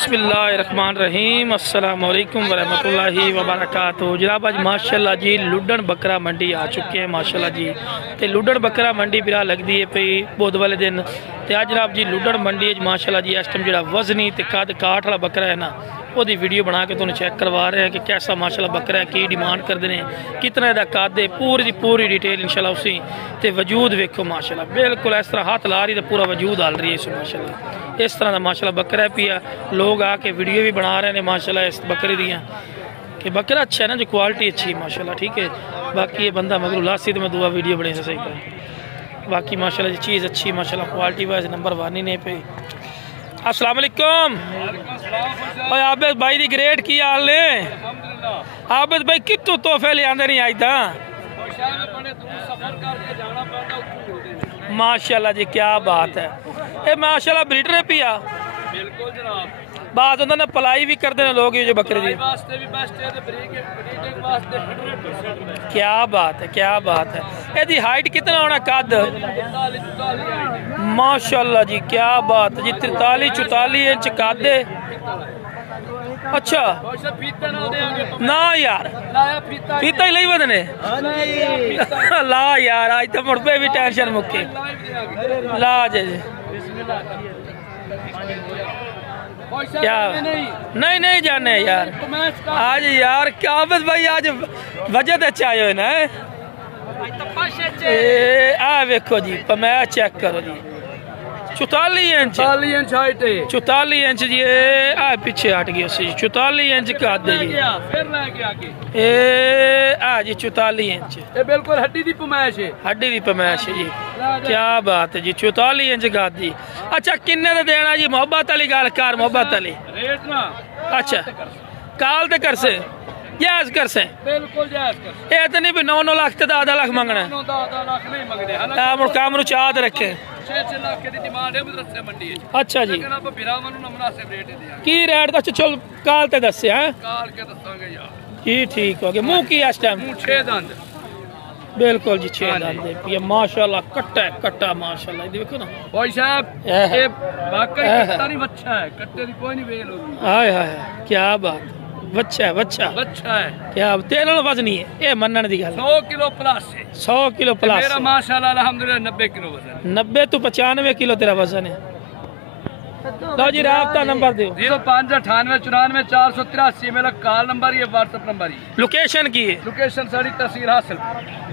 बिस्मिल्लाहिर्रहमानिर्रहीम अस्सलाम वालेकुम वरहमतुल्लाहि वबरकातुहू। जनाब अज माशाअल्लाह जी लुडन बकरा मंडी आ चुके हैं माशाअल्लाह जी। तो लुडन बकरा मंडी बिरा लगती है पई बुध वाले दिन। तो अज जनाब जी लुडन मंडी माशाअल्लाह जी इस टाइम जो वजनी तो कद काठ वाला बकरा है ना वो वीडियो बना के तुहानू चेक करवा रहे हैं कि कैसा माशाअल्लाह बकरा है, की डिमांड करते हैं, कितना इसका कद है, पूरी की पूरी डिटेल इंशाअल्लाह उसी तो वजूद वेखो माशाअल्लाह बिल्कुल इस तरह हाथ ला रही तो पूरा वजूद हाल रही है इस माशाअल्लाह। इस तरह का माशाअल्लाह बकरा पिया लोग आके वीडियो भी बना रहे हैं माशाअल्लाह इस बकरे दियाँ कि बकरा अच्छा है ना, जो क्वालिटी अच्छी है माशाअल्लाह। ठीक है, बाकी ये बंदा मगर लासी तो मैं दुआ वीडियो बने से सही कर। बाकी माशाअल्लाह जी चीज़ अच्छी माशाअल्लाह क्वालिटी वाइज नंबर 1 ही नहीं पे। अस्सलाम वालेकुम आबिद भाई दी ग्रेट की हाल ने? आबिद भाई कितों तोहफे ले आंदे नहीं आज माशाअल्लाह जी, क्या बात है। ये माशाअल्लाह ब्रीडर है पिया बिल्कुल जनाब। बात होता ना पलाई भी करते हैं लोग ये जो बकरे दी। क्या बात है, क्या बात है। यदि हाइट कितना होना कद? माशाअल्लाह जी क्या बात है जी, 43-44 इंच कद है। अच्छा ना यार फीता ही ली बदने ला यार आज तो मुड़ पे भी टेंशन मुक्की ला जी। क्या नहीं नहीं जाने यार आज यार क्या आबिद भाई आज वजह अच्छा आयो ना। आ वेखो जी मैं चेक करो जी 44 इंच 44 इंच जी आ पीछे हट गई उसी 44 इंच कद जी आ जी 44 इंच बिल्कुल हड्डी दी पमैश है, हड्डी दी पमैश जी। क्या बात है जी 44 इंच कद जी। अच्छा किन्ने दा देना जी? मोहब्बत वाली गल कर, मोहब्बत वाली रेट ना अच्छा काल ते कर से जायज कर से बिल्कुल जायज कर। ये तो नहीं भी 9 लाख ते 10 लाख मंगना 10 लाख नहीं मंगदे है मुड़ काम नु चाहत रखे 6 लाख की डिमांड है मदरसे मंडी है। अच्छा जी लेकिन आप बिरावन नु मुनासिब रेट दिया की रेट अच्छा चल काल ते दस्से हैं काल के दसांगे यार जी। ठीक हो गया। मुंह की इस टाइम? मुंह 6 दंद बिल्कुल जी 6 दंद है माशाअल्लाह। कट्टा है कट्टा माशाअल्लाह। ये देखो ना भाई साहब ये वाकई कट्टा नहीं बच्चा है, कट्टे की कोई नहीं बेल होगी। हाय हाय क्या बात, बच्चा है बच्चा बच्चा है। क्या तेरे वजनी है ये मनन दी गल 100 किलो प्लस है। 100 किलो प्लस मेरा माशाल्लाह अल्हम्दुलिल्लाह 90 किलो वजन 90 तो 95 किलो तेरा वजन है। लो जी राब्ता नंबर दो 0598949483 मेरा कॉल नंबर ये व्हाट्सएप नंबर ही। लोकेशन की है? लोकेशन सारी तहसील हासिल।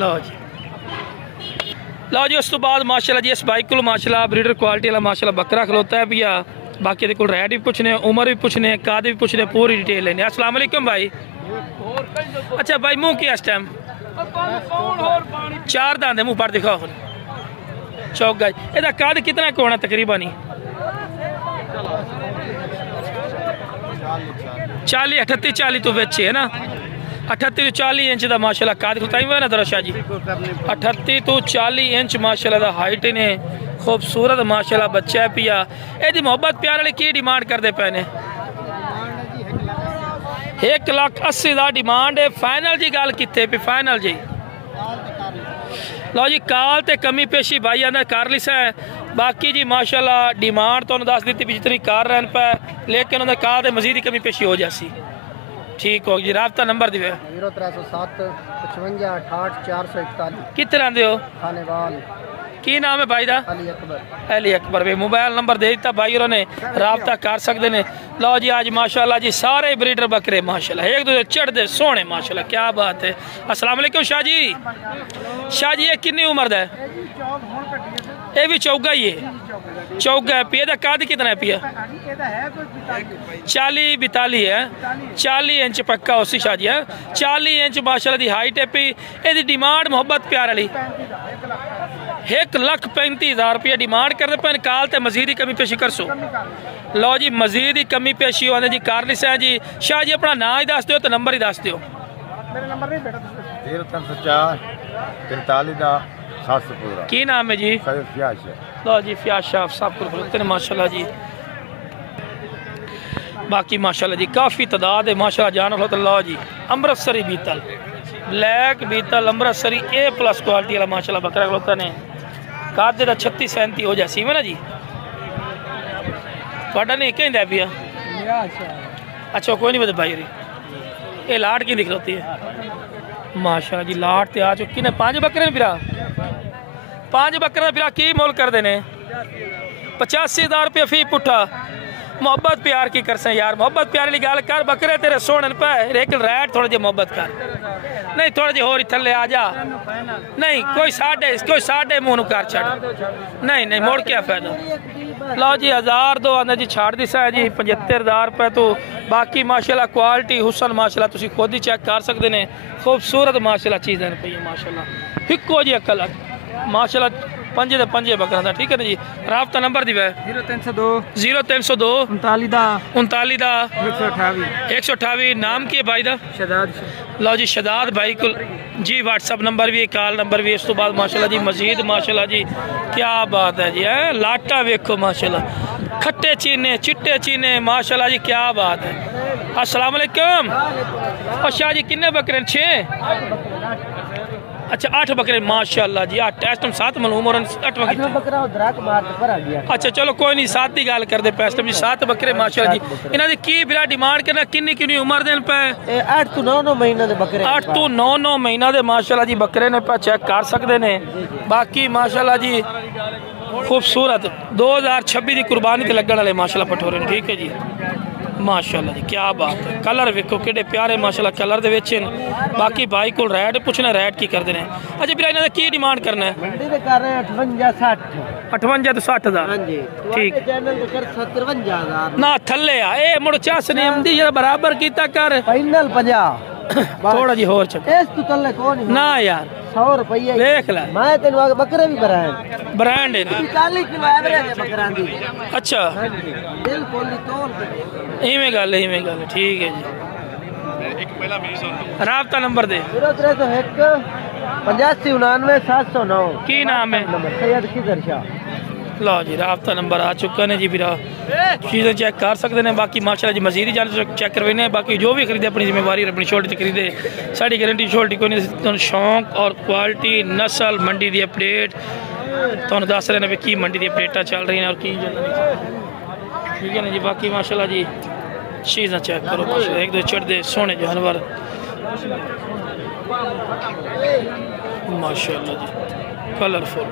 लो जी लो जी उस तो बाद माशाल्लाह जी इस बाइक को माशाल्लाह ब्रीडर क्वालिटी वाला माशाल्लाह बकरा खलोता है भैया। बाकी दे कोल रेट भी पूछने, उम्र भी पूछने, कद भी पूछने, पूरी डिटेल लेने। अस्सलाम वालेकुम भाई। अच्छा भाई मुंह की इस टाइम? 4 दांत मुंह पर दिखाओ चौक गज। ਇਹਦਾ कद कितना को होना तकरीबन? 40 38 40 तो बच्चे है ना 38 तो 40 इंच का माशाल्लाह कद खुताई हुआ ना दरशा जी। 38 तो 40 इंच माशाल्लाह दा हाइट ने खूबसूरत माशाल्लाह बच्चा है पिया। यदि मोहब्बत प्यार वाले की डिमांड करते पे ने? 1,80,000 का डिमांड है। फाइनल जी गल कितने पे? फाइनल जी लो जी काल ते कमी पेशी भाई आंदा कर ली है। बाकी जी माशाल्लाह डिमांड तो दस दी भी जितनी कर रहे पे लेकिन उन्होंने काल ते मजीद कमी पेशी हो जासी। ठीक हो जी राब्ता नंबर दिवे 0307 55 68 441। कितने रहते हो? खानेवाल। की नाम है भाई दा? अली अकबर। अली अकबर भाई मोबाइल नंबर दे दिता भाई उन्होंने राब्ता कर सकते हैं। लो जी आज माशाल्लाह जी सारे ब्रीडर बकरे माशाल्लाह एक दूसरे चढ़ते सोने माशाल्लाह। क्या बात है। अस्सलाम वालेकुम शाह जी। शाह जी ये कितनी उम्र का है? ये भी चौगा ही है? चौगा है। पिया का कद कितना है पिया? 40-42 है 40 इंच पक्का उसी शाह जी है 40 इंच माशाल्लाह दी हाइट है पी। ये डिमांड मोहब्बत प्यार वाली 1,35,000 रुपया डिमांड करते पे। काल ते मजीद ही कमी पेशी कर सो। लो जी मजीद ही कमी पेशी होने जी कर ली है जी। शाह जी अपना नाम ही दस दो तो नंबर ही दस दो। 0304 की नाम है जी? लो जी फ्याज शाह सब कुछ खलोते हैं माशाल्लाह जी। बाकी माशाल्लाह जी काफ़ी तादाद है माशाल्लाह जान लो। तो लो जी अमृतसरी बीतल ब्लैक बीतल अमृतसरी A+ क्वालिटी वाला माशाल्लाह बकरा खलोता ने कद का 36-37 हो जाए सीवे ना जी। थोड़ा नहीं कहता पिया अच्छा कोई नहीं बता भाई ये लाट की दिखती है माशाल्लाह जी लाट ते आ चुकी ने 5 बकरे ने बिरा 5 बकरे बिरा की मोल कर देने 85,000 रुपये फी पुट्ठा मोहब्बत प्यार की कर से यार मोहब्बत प्यार वाली गल कर बकरे तेरे सोने पे लेकिन रैट थोड़ा जी मोहब्बत कर नहीं थोड़ा जी होर थले आ जा नहीं कोई साढ़े मुँह नु कर छड़ नहीं नहीं मुड़ क्या फायदा लो जी 1000 दो आंदा जी छाड़ दिसा है जी 75,000 रुपये तो बाकी माशाल्लाह क्वालिटी हुसन माशाल्लाह तुसी खुद ही चेक कर सकते ने खूबसूरत माशाल्लाह चीज़ें पई माशाल्लाह इको जी अकल माशाल्लाह 5 दे 5 बकरा था ठीक है ना जी राबता नंबर दी वे 0302 0302 39 दा 128 नाम की है भाई दा शहजाद लो जी शहजाद भाई को जी व्हाट्सअप नंबर भी कॉल नंबर भी इस तो बाद माशाल्लाह जी मजीद माशाल्लाह जी क्या बात है जी है लाटा वेखो माशाल्लाह खट्टे चीने चिट्टे चीने माशाल्लाह जी क्या बात है अस्सलाम वालेकुम अच्छा जी किन्ने बकरे 6 अच्छा 8 बकरे माशाल्लाह जी 8 टेस्ट 7 मालूम और 8वां कितना बकरा उधराक मार पर आ गया अच्छा चलो कोई नहीं 7 की गल कर दे पेस्ट जी 7 बकरे माशाल्लाह जी इन्हां दी की बिरा डिमांड करना किन्नी किन्नी उम्र देन पे 8 तो 9 महीना दे बकरे 8 तो 9 महीना दे माशाल्लाह जी बकरे ने पे चेक कर सकते ने बाकी माशाल्लाह जी खूबसूरत 2026 की कुर्बानी ते लगन वाले माशाल्लाह पठोरे ने ठीक है जी माशाल्लाह जी क्या बात है कलर वेखो किडे प्यारे माशाल्लाह कलर दे विच बाकी भाई को रेट पूछना रेट की करते हैं अच्छा फिर इन्हां दा की डिमांड करना है मंडी दे कर रहे हैं 58 58 तो 60,000 हां जी ठीक चैनल दे कर 57,000 ना थल्ले आ ए मुड़ चस नहीं आंदी जरा बराबर कीता कर फाइनल 50 थोड़ा जी होर चल इस तो तल्ले कौन ना यार 100 रुपये देख ले मैं तेन आगे बकरे भी भराए ब्रांड है ना 40 किलो एवरेज है बकरां दी अच्छा बिल्कुल ही तोल इवें गल ठीक है जी राबता नंबर दे 0301 8599 709 की नाम है सैयद खिजर शाह लो जी राबता नंबर आ चुका ने जी फिर चीज़ें चेक कर सकते हैं बाकी माशाल्लाह जी मजीद ही जान चेक करवाने बाकी जो भी खरीदे अपनी जिम्मेवारी अपनी शोल्टी से खरीदे साड़ी गारंटी शोल्टी कोई नहीं शौक और क्वालिटी नस्ल मंडी की अपडेट तो दस रहे हैं की मंडी की अपडेटा चल रही हैं और की ठीक है ना जी बाकी माशाल्लाह जी चीज़ें चेक करो माशाल्लाह एक दो चढ़ते सोने जानवर माशाल्लाह जी कलरफुल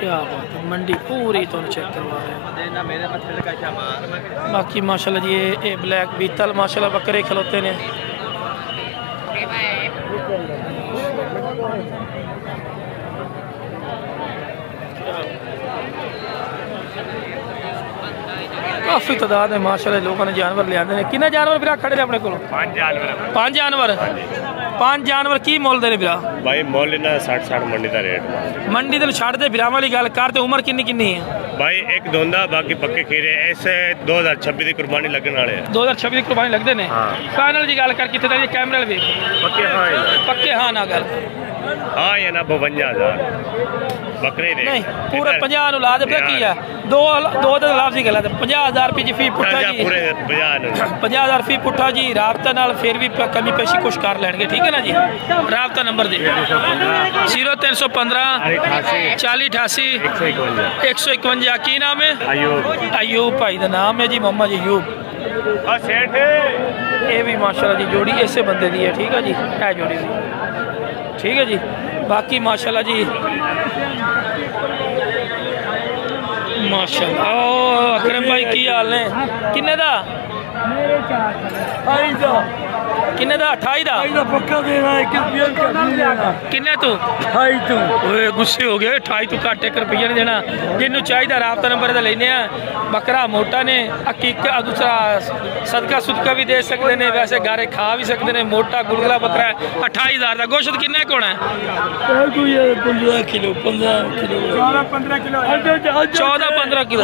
क्या बात है मंडी पूरी तो चेक करवा रहे हैं बाकी माशाल्लाह जी ये ब्लैक बीतल माशाल्लाह बकरे खलोते ने काफ़ी तादाद है माशाल्लाह लोगों ने जानवर ले आते हैं कितने जानवर फिर खड़े ने अपने को 5 जानवर की मोल दे बिरा भाई मोल ना 60 मंडी का रेट मंडी दिन छड़ दे बिरा वाली गल कर ते उम्र किन्नी किन्नी है भाई एक दोंदा बाकी पक्के खीरे ऐसे 2026 की कुर्बानी लगने वाले हैं 2026 की कुर्बानी लगते ने हाँ फाइनल की गल कर कितने दा कैमरे वेख पक्के हाँ ना गल हाँ ये ना 52,000 बकरे दे नहीं पूरे 50 ला दे पता की है दो दे लफ्ज़ ही गलत 50,000 रुपये जी फी पुट्ठा जी पूरे 50,000 फी पुट्ठा जी राबता नाल फिर भी कमी पेशी कुछ कर लेंगे ठीक है ना जी राबता नंबर दे 0315 40 88 151 की नाम है अयूब भाई का नाम है जी मोहम्मद अयूब ये भी माशाल्लाह जी जोड़ी ऐसे बंदे दी है ठीक है जी है जोड़ी भी ठीक है जी बाकी माशाल्लाह जी माशाल्लाह ओ अकरम भाई की हाल ने किन्ने दा किन्ने दा 28 दा किन्ने तू 28 तू ओए गुस्से हो गए 28 तू घट 1 रुपया नहीं देना जिन्नू चाहिए राबता नंबर दा लेने आ बकरा मोटा ने अकीका दूसरा सदका सुदका भी दे सकते हैं वैसे गारे खा भी सकते हैं मोटा गुलगुला बकरा 28,000 का गोश्त किन्ने कोण है 14-15 किलो 14-15 किलो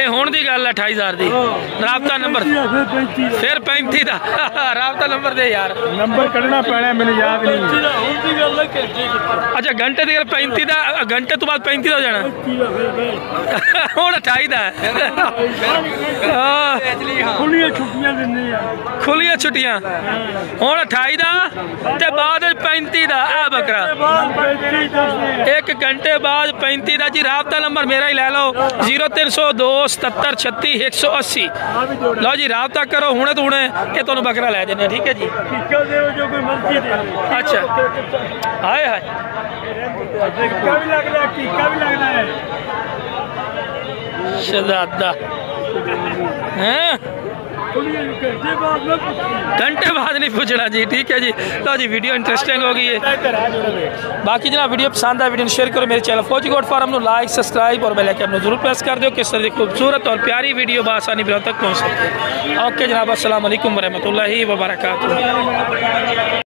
ये हुण दी गल 28,000 दी राबता नंबर फिर 35 दा राबता नंबर दे यार नंबर कढ़ना पैना मैंने याद नहीं अच्छा घंटे दी 35 दा घंटे तो बाद 35 दा जाना हुण 28 दा खुलियां छुट्टियां दिंदी है खुलियां छुट्टियां हुण 28 दा ते बाद 35 दा आ बकरा 1 घंटे बाद 35 दा जी। राबता नंबर मेरा ही ले लो 0302 77 36 180। लो जी राबता करो हुणे तो हुणे ये तुहानू बकरा लै देने ठीक है जी। टिक्का दे जो कोई मर्जी दे अच्छा हाय हाय टिक्का भी लगदा है टिक्का भी लगदा है शहजादा हैं घंटे बाद नहीं पूछना जी ठीक है जी। तो जी वीडियो इंटरेस्टिंग हो गई है। बाकी जनाब वीडियो पसंद है वीडियो शेयर करो। मेरे चैनल फौजी गोट फार्म लाइक सब्सक्राइब और बेल आइकन जरूर प्रेस कर दो किस तरह की खूबसूरत और प्यारी वीडियो बआसानी तक पहुँच सके। ओके जनाब अस्सलाम वालेकुम वरहमतुल्लाहि वबरकातुहू।